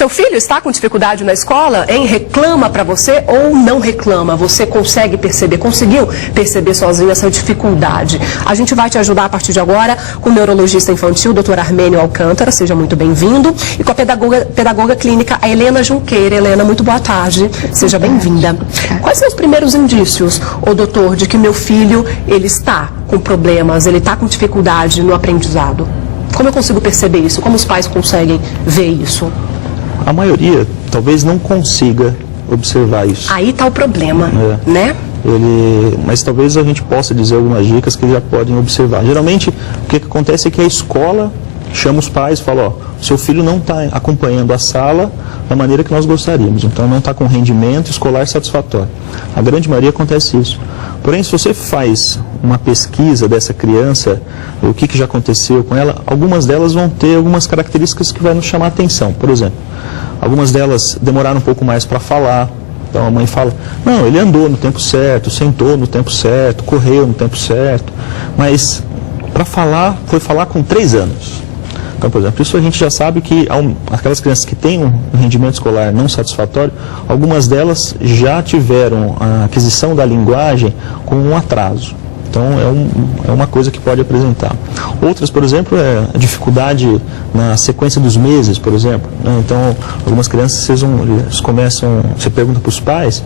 Seu filho está com dificuldade na escola, hein? Reclama para você ou não reclama? Você consegue perceber, conseguiu perceber sozinho essa dificuldade? A gente vai te ajudar a partir de agora com o neurologista infantil, Dr. Armênio Alcântara, seja muito bem-vindo, e com a pedagoga clínica, a Helena Junqueira. Helena, muito boa tarde, seja bem-vinda. Quais são os primeiros indícios, doutor, de que meu filho, ele está com problemas, ele está com dificuldade no aprendizado? Como eu consigo perceber isso? Como os pais conseguem ver isso? A maioria talvez não consiga observar isso. Aí está o problema, né? Mas talvez a gente possa dizer algumas dicas que já podem observar. Geralmente, o que acontece é que a escola chama os pais e fala, seu filho não está acompanhando a sala da maneira que nós gostaríamos, então não está com rendimento escolar satisfatório. A grande maioria acontece isso. Porém, se você faz uma pesquisa dessa criança, o que já aconteceu com ela, algumas delas vão ter algumas características que vai nos chamar a atenção. Por exemplo, algumas delas demoraram um pouco mais para falar. Então a mãe fala, não, ele andou no tempo certo, sentou no tempo certo, correu no tempo certo, mas para falar, foi falar com 3 anos. Então, por exemplo, isso a gente já sabe que aquelas crianças que têm um rendimento escolar não satisfatório, algumas delas já tiveram a aquisição da linguagem com um atraso. Então, é uma coisa que pode apresentar. Outras, por exemplo, é a dificuldade na sequência dos meses, por exemplo. Então, algumas crianças, eles começam, você pergunta para os pais,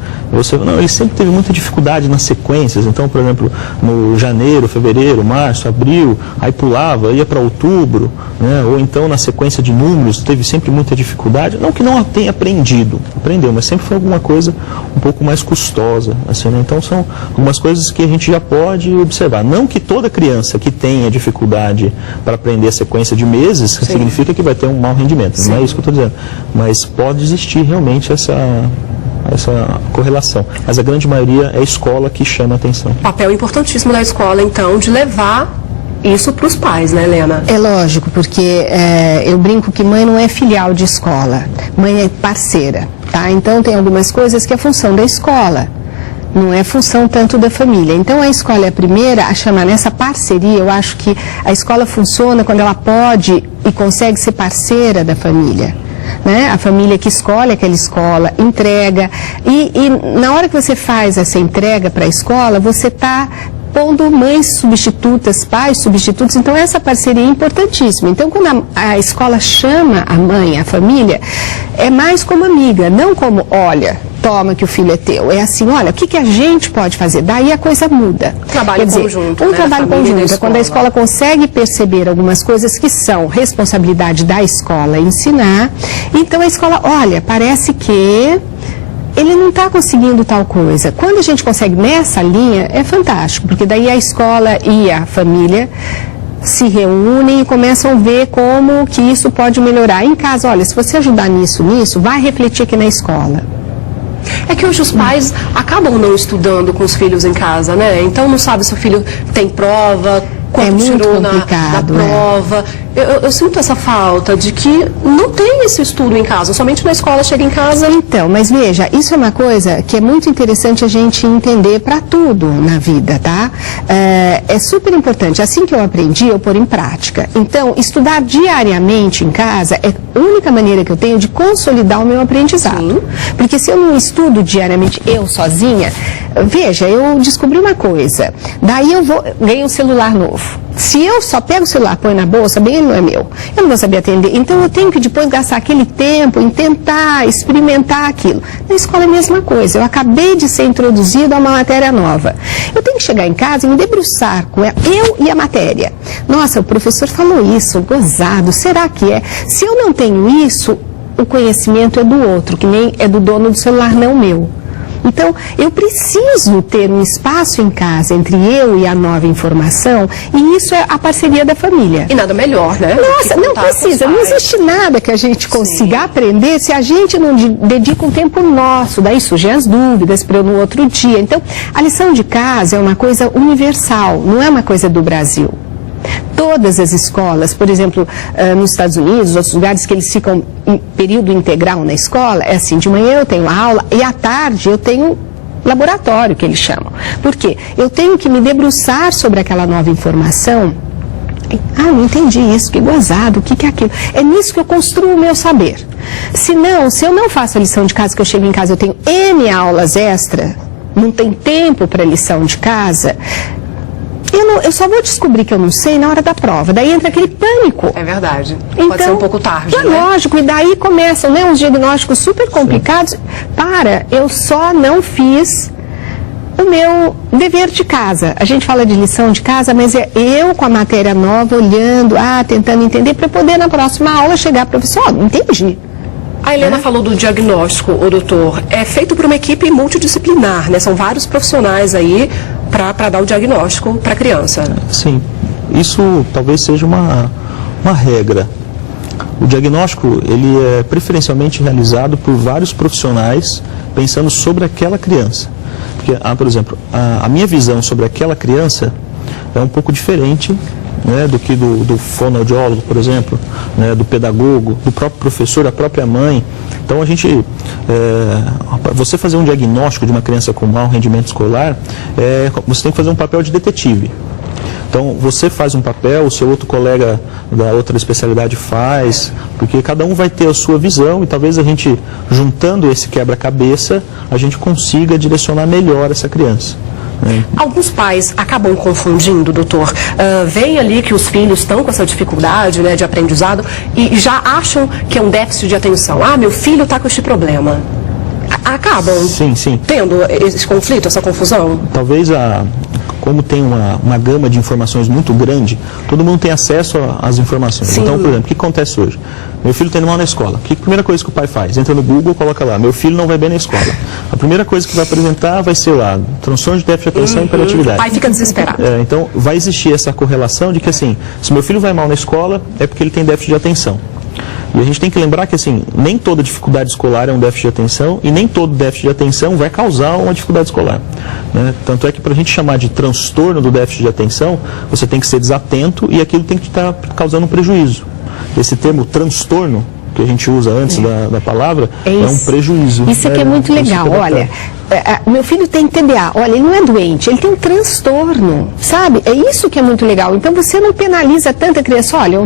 não, ele sempre teve muita dificuldade nas sequências. Então, por exemplo, no janeiro, fevereiro, março, abril, aí pulava, ia para outubro, né? Ou então na sequência de números, teve sempre muita dificuldade. Não que não tenha aprendido, aprendeu, mas sempre foi alguma coisa um pouco mais custosa. Assim, né? Então, são algumas coisas que a gente já pode observar. Não que toda criança que tenha dificuldade para aprender a sequência de meses, sim, significa que vai ter um mau rendimento. Sim. Não é isso que eu estou dizendo. Mas pode existir realmente essa correlação. Mas a grande maioria é a escola que chama a atenção. Papel importantíssimo da escola, então, de levar isso para os pais, né, Helena? É lógico, porque eu brinco que mãe não é filial de escola, mãe é parceira, tá? Então tem algumas coisas que é função da escola, não é função tanto da família. Então a escola é a primeira a chamar nessa parceria. Eu acho que a escola funciona quando ela pode e consegue ser parceira da família. Né? A família que escolhe aquela escola, entrega. E na hora que você faz essa entrega para a escola, você está pondo mães substitutas, pais substitutos, então essa parceria é importantíssima. Então quando a escola chama a mãe, a família, é mais como amiga, não como, olha, toma que o filho é teu. É assim, olha, o que a gente pode fazer? Daí a coisa muda. Trabalho conjunto, um trabalho conjunto, é quando a escola consegue perceber algumas coisas que são responsabilidade da escola ensinar, então a escola, olha, parece que ele não está conseguindo tal coisa. Quando a gente consegue nessa linha, é fantástico, porque daí a escola e a família se reúnem e começam a ver como que isso pode melhorar. Em casa, olha, se você ajudar nisso, vai refletir aqui na escola. É que hoje os pais acabam não estudando com os filhos em casa, né? Então não sabe se o filho tem prova, quanto tirou na prova. Eu sinto essa falta de que não tem esse estudo em casa, somente na escola chega em casa. Então, mas veja, isso é uma coisa que é muito interessante a gente entender para tudo na vida, tá? É super importante. Assim que eu aprendi, eu pôr em prática. Então, estudar diariamente em casa é a única maneira que eu tenho de consolidar o meu aprendizado. Sim. Porque se eu não estudo diariamente, eu sozinha, veja, eu descobri uma coisa, daí eu ganho um celular novo. Se eu só pego o celular, põe na bolsa, bem, ele não é meu. Eu não vou saber atender. Então eu tenho que depois gastar aquele tempo em tentar experimentar aquilo. Na escola é a mesma coisa. Eu acabei de ser introduzido a uma matéria nova. Eu tenho que chegar em casa e me debruçar com ela, eu e a matéria. Nossa, o professor falou isso, gozado, será que é? Se eu não tenho isso, o conhecimento é do outro, que nem é do dono do celular, não meu. Então, eu preciso ter um espaço em casa entre eu e a nova informação, e isso é a parceria da família. E nada melhor, né? Nossa, não precisa, não existe nada que a gente consiga aprender se a gente não dedica um tempo nosso, daí surgem as dúvidas para no outro dia. Então, a lição de casa é uma coisa universal, não é uma coisa do Brasil. Todas as escolas, por exemplo, nos Estados Unidos, outros lugares que eles ficam em período integral na escola, é assim, de manhã eu tenho aula e à tarde eu tenho laboratório, que eles chamam. Por quê? Eu tenho que me debruçar sobre aquela nova informação Não entendi isso, que gozado, o que é aquilo? É nisso que eu construo o meu saber. Se eu não faço a lição de casa, que eu chego em casa, eu tenho N aulas extra, não tem tempo para lição de casa, eu só vou descobrir que eu não sei na hora da prova. Daí entra aquele pânico. É verdade. Então, pode ser um pouco tarde, né? Lógico, e daí começam, né, uns diagnósticos super complicados. Sim. Eu só não fiz o meu dever de casa. A gente fala de lição de casa, mas é eu com a matéria nova, olhando, tentando entender, para poder na próxima aula chegar, professor, não entendi. A Helena falou do diagnóstico, doutor. É feito por uma equipe multidisciplinar, né? São vários profissionais aí para dar o diagnóstico para a criança. Sim, isso talvez seja uma regra. O diagnóstico, ele é preferencialmente realizado por vários profissionais pensando sobre aquela criança. Porque, por exemplo, a minha visão sobre aquela criança é um pouco diferente, né, do que do fonoaudiólogo, por exemplo, né, do pedagogo, do próprio professor, da própria mãe. Então, você fazer um diagnóstico de uma criança com mau rendimento escolar, você tem que fazer um papel de detetive. Então, você faz um papel, o seu outro colega da outra especialidade faz, porque cada um vai ter a sua visão e talvez a gente, juntando esse quebra-cabeça, a gente consiga direcionar melhor essa criança. Alguns pais acabam confundindo, doutor. Veem ali que os filhos estão com essa dificuldade, né, de aprendizado e já acham que é um déficit de atenção. Meu filho está com este problema. Acabam tendo esse conflito, essa confusão? Talvez como tem uma gama de informações muito grande, todo mundo tem acesso às informações. Sim. Então, por exemplo, o que acontece hoje? Meu filho está indo mal na escola. A primeira coisa que o pai faz? Entra no Google, coloca lá, meu filho não vai bem na escola. A primeira coisa que vai apresentar vai ser lá, transtorno de déficit de atenção e hiperatividade. O pai fica desesperado. Então, vai existir essa correlação de que, assim, se meu filho vai mal na escola, é porque ele tem déficit de atenção. E a gente tem que lembrar que, assim, nem toda dificuldade escolar é um déficit de atenção e nem todo déficit de atenção vai causar uma dificuldade escolar, né? Tanto é que, para a gente chamar de transtorno do déficit de atenção, você tem que ser desatento e aquilo tem que estar causando um prejuízo. Esse termo transtorno, que a gente usa antes da palavra, é um prejuízo. Isso aqui é muito legal. Olha, meu filho tem TDA. Olha, ele não é doente, ele tem um transtorno, sabe? É isso que é muito legal. Então você não penaliza tanto a criança. Olha,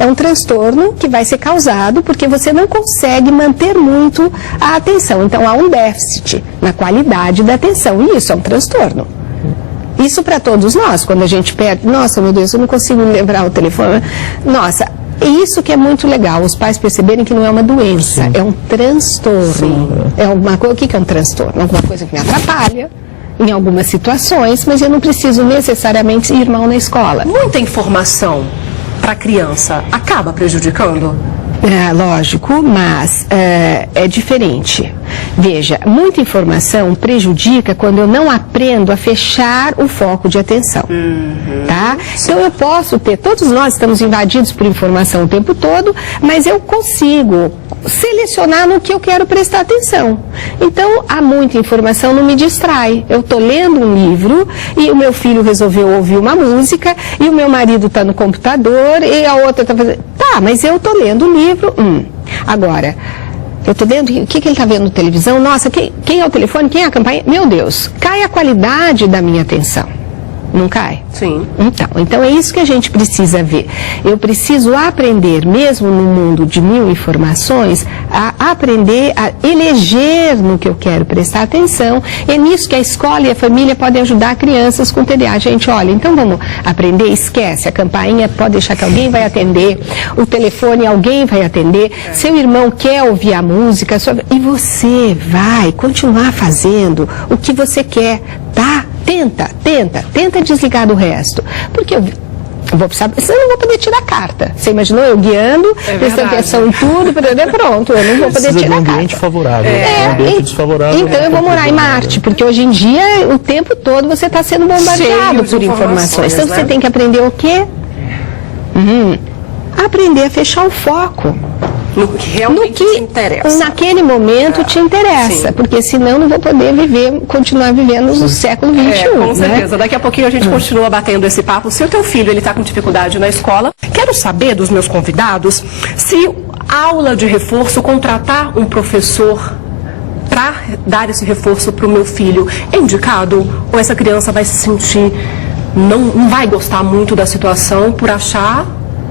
é um transtorno que vai ser causado porque você não consegue manter muito a atenção. Então há um déficit na qualidade da atenção. E isso é um transtorno. Isso para todos nós, quando a gente perde, nossa, meu Deus, eu não consigo lembrar o telefone. Nossa, isso que é muito legal, os pais perceberem que não é uma doença, é um transtorno. É alguma coisa, o que é um transtorno? Alguma coisa que me atrapalha em algumas situações, mas eu não preciso necessariamente ir mal na escola. Muita informação para a criança acaba prejudicando? Lógico, mas é diferente. Veja, muita informação prejudica quando eu não aprendo a fechar o foco de atenção. Tá? Então eu posso ter, todos nós estamos invadidos por informação o tempo todo, mas eu consigo selecionar no que eu quero prestar atenção. Então, há muita informação, não me distrai. Eu estou lendo um livro e o meu filho resolveu ouvir uma música e o meu marido está no computador e a outra está fazendo... Tá, mas eu estou lendo o livro. Agora, eu estou vendo o que ele está vendo na televisão. Nossa, quem é o telefone? Quem é a campainha? Meu Deus, cai a qualidade da minha atenção. Não cai? Sim. Então é isso que a gente precisa ver. Eu preciso aprender, mesmo no mundo de 1000 informações, a aprender a eleger no que eu quero prestar atenção. É nisso que a escola e a família podem ajudar crianças com TDA. Gente, olha, então vamos aprender, esquece, a campainha pode deixar que alguém vai atender, o telefone alguém vai atender, seu irmão quer ouvir a música, e você vai continuar fazendo o que você quer, tá? Tenta desligar do resto. Porque eu vou precisar, senão eu não vou poder tirar a carta. Você imaginou eu guiando, prestando atenção em tudo, pronto, eu não vou poder tirar a carta. Um ambiente favorável, um ambiente desfavorável. Então eu vou morar em Marte, porque hoje em dia, o tempo todo, você está sendo bombardeado por informações. Então você tem que aprender o quê? Aprender a fechar o foco. No que realmente te interessa. Naquele momento te interessa, porque senão não vou poder continuar vivendo no século XXI. Com certeza. Daqui a pouquinho a gente continua batendo esse papo. Se o teu filho está com dificuldade na escola, quero saber dos meus convidados se aula de reforço, contratar um professor para dar esse reforço para o meu filho é indicado ou essa criança vai se sentir não vai gostar muito da situação por achar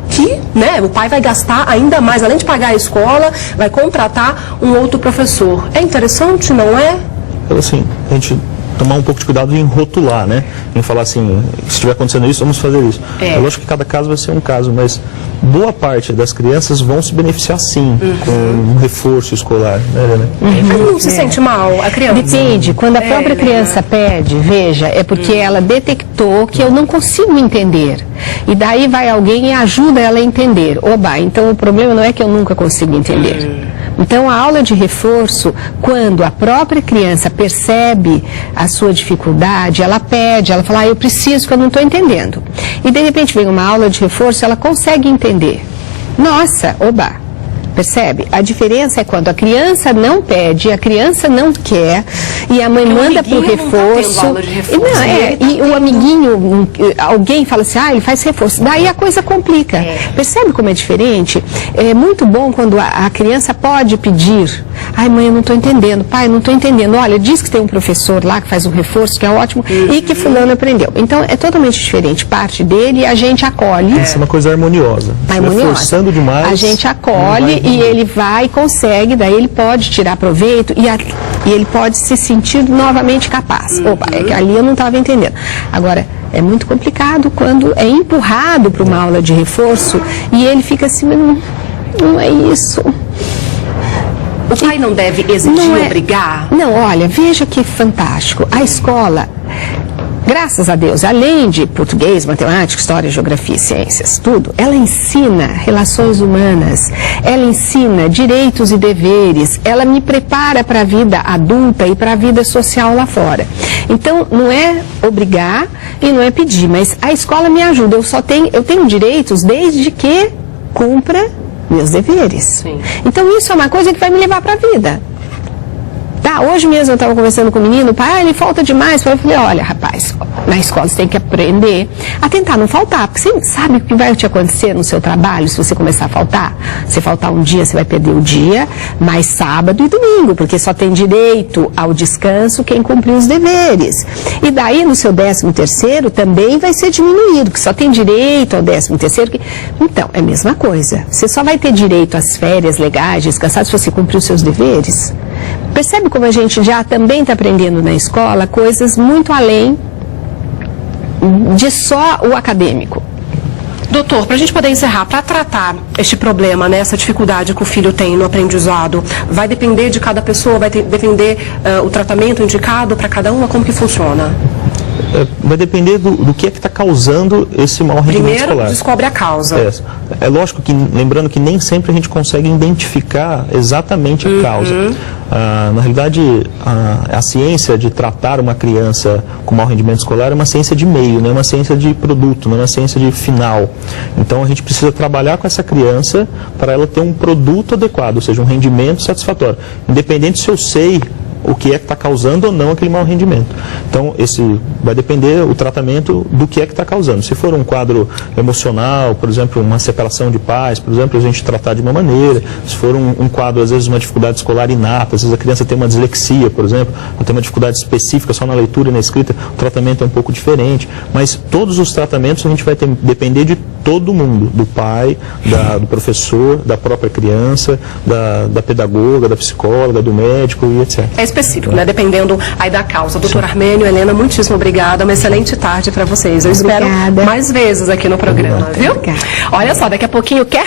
que, né, o pai vai gastar ainda mais, além de pagar a escola, vai contratar um outro professor. É interessante, não é? Então, assim, a gente tomar um pouco de cuidado em rotular, né? Em falar assim, se estiver acontecendo isso, vamos fazer isso. É lógico que cada caso vai ser um caso, mas boa parte das crianças vão se beneficiar sim com um reforço escolar, né, Helena? Mas não se sente mal a criança? Depende. Quando a própria criança pede, veja, é porque ela detectou que eu não consigo entender. E daí vai alguém e ajuda ela a entender. Oba, então o problema não é que eu nunca consigo entender. Então, a aula de reforço, quando a própria criança percebe a sua dificuldade, ela pede, ela fala, eu preciso, que eu não estou entendendo. E, de repente, vem uma aula de reforço, ela consegue entender. Nossa, oba! Percebe? A diferença é quando a criança não pede, a criança não quer, e a mãe manda para o reforço. E o amiguinho, alguém fala assim, ele faz reforço. Daí a coisa complica. Percebe como é diferente? É muito bom quando a criança pode pedir. Ai, mãe, eu não estou entendendo. Pai, não estou entendendo. Olha, diz que tem um professor lá que faz um reforço, que é ótimo, e que fulano aprendeu. Então, é totalmente diferente. Parte dele e a gente acolhe. Isso é uma coisa harmoniosa. Forçando demais. A gente acolhe. E ele vai e consegue, daí ele pode tirar proveito e ele pode se sentir novamente capaz. Opa, é que ali eu não estava entendendo. Agora, é muito complicado quando é empurrado para uma aula de reforço e ele fica assim, mas não é isso. O pai não deve exigir, obrigar? Não, olha, veja que fantástico. A escola, graças a Deus, além de português, matemática, história, geografia e ciências, tudo, ela ensina relações humanas, ela ensina direitos e deveres, ela me prepara para a vida adulta e para a vida social lá fora. Então, não é obrigar e não é pedir, mas a escola me ajuda. Eu tenho direitos desde que cumpra meus deveres. Sim. Então, isso é uma coisa que vai me levar para a vida. Tá, hoje mesmo eu estava conversando com o menino, pai, ele falta demais. Eu falei, olha, rapaz, na escola você tem que aprender a tentar não faltar, porque você sabe o que vai te acontecer no seu trabalho se você começar a faltar? Se faltar um dia, você vai perder o dia, mas sábado e domingo, porque só tem direito ao descanso quem cumpriu os deveres. E daí, no seu 13º, também vai ser diminuído, porque só tem direito ao 13º. Então, é a mesma coisa. Você só vai ter direito às férias legais, descansar, se você cumprir os seus deveres. Percebe como a gente já também está aprendendo na escola coisas muito além de só o acadêmico. Doutor, para a gente poder encerrar, para tratar este problema, né, essa dificuldade que o filho tem no aprendizado, vai depender de cada pessoa, vai depender o tratamento indicado para cada uma, como que funciona? Vai depender do que é que está causando esse mau rendimento escolar. Primeiro descobre a causa. É lógico que, lembrando que nem sempre a gente consegue identificar exatamente a causa. Na realidade, a ciência de tratar uma criança com mau rendimento escolar é uma ciência de meio, não é uma ciência de produto, não é uma ciência de final. Então, a gente precisa trabalhar com essa criança para ela ter um produto adequado, ou seja, um rendimento satisfatório. Independente se eu sei o que é que está causando ou não aquele mau rendimento. Então, vai depender o tratamento do que é que está causando. Se for um quadro emocional, por exemplo, uma separação de pais, por exemplo, a gente tratar de uma maneira. Se for um quadro, às vezes, uma dificuldade escolar inata, às vezes a criança tem uma dislexia, por exemplo, ou tem uma dificuldade específica só na leitura e na escrita, o tratamento é um pouco diferente. Mas todos os tratamentos a gente vai depender de todo mundo, do pai, do professor, da própria criança, da pedagoga, da psicóloga, do médico e etc. É específico, né? Dependendo aí da causa. Doutor Armênio, Helena, muitíssimo obrigada. Uma excelente tarde para vocês. Eu espero mais vezes aqui no programa, viu? Olha só, daqui a pouquinho, quer